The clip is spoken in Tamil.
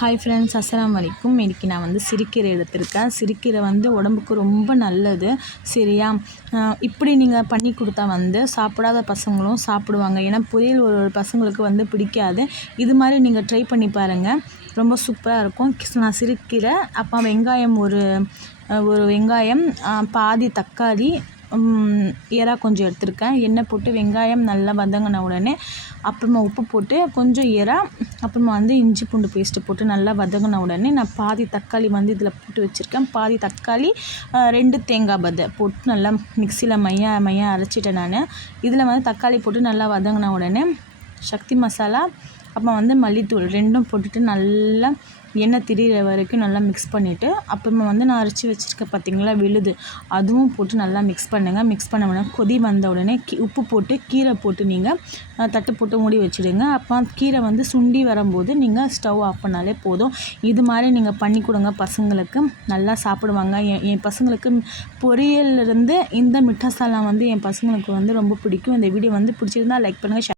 ஹாய் ஃப்ரெண்ட்ஸ், அஸ்ஸலாமு அலைக்கும். இன்றைக்கி நான் வந்து சிறுக்கீரை எடுத்திருக்கேன். சிறுக்கீரை வந்து உடம்புக்கு ரொம்ப நல்லது. சரியா, இப்படி நீங்கள் பண்ணி கொடுத்தா வந்து சாப்பிடாத பசங்களும் சாப்பிடுவாங்க. ஏன்னா பொரியல் ஒரு பசங்களுக்கு வந்து பிடிக்காது. இது மாதிரி நீங்கள் ட்ரை பண்ணி பாருங்கள், ரொம்ப சூப்பராக இருக்கும். நான் சிறுக்கீரை, அப்போ வெங்காயம் ஒரு வெங்காயம், பாதி தக்காளி, எறா கொஞ்சம் எடுத்திருக்கேன். எண்ணெய் போட்டு வெங்காயம் நல்லா வதங்கின உடனே அப்புறமா உப்பு போட்டு கொஞ்சம் எறா, அப்புறமா வந்து இஞ்சி பூண்டு பேஸ்ட்டு போட்டு நல்லா வதங்கின உடனே நான் பாதி தக்காளி வந்து இதில் போட்டு வச்சுருக்கேன். பாதி தக்காளி, 2 தேங்காய் பத்தை போட்டு நல்லா மிக்சியில் மையாக அரைச்சிட்டேன் நான். இதில் வந்து தக்காளி போட்டு நல்லா வதங்கின உடனே சக்தி மசாலா, அப்புறம் வந்து மல்லித்தூள் 2ம் போட்டுட்டு நல்லா எண்ணெய் திரிகிற வரைக்கும் நல்லா மிக்ஸ் பண்ணிவிட்டு, அப்புறமா வந்து நான் அரைச்சி வச்சுருக்கேன் பார்த்திங்களா விழுது, அதுவும் போட்டு நல்லா மிக்ஸ் பண்ணுங்கள். மிக்ஸ் பண்ண உடனே கொதி வந்த உடனே உப்பு போட்டு கீரை போட்டு நீங்கள் தட்டு போட்டு மூடி வச்சுடுங்க. அப்போ கீரை வந்து சுண்டி வரும்போது நீங்கள் ஸ்டவ் ஆஃப் பண்ணாலே போதும். இது மாதிரி நீங்கள் பண்ணி கொடுங்க, பசங்களுக்கு நல்லா சாப்பிடுவாங்க. என் பசங்களுக்கு பொரியல்லிருந்து இந்த மிட்டாசாலாம் வந்து என் பசங்களுக்கு வந்து ரொம்ப பிடிக்கும். இந்த வீடியோ வந்து பிடிச்சிருந்தா லைக் பண்ணுங்கள்.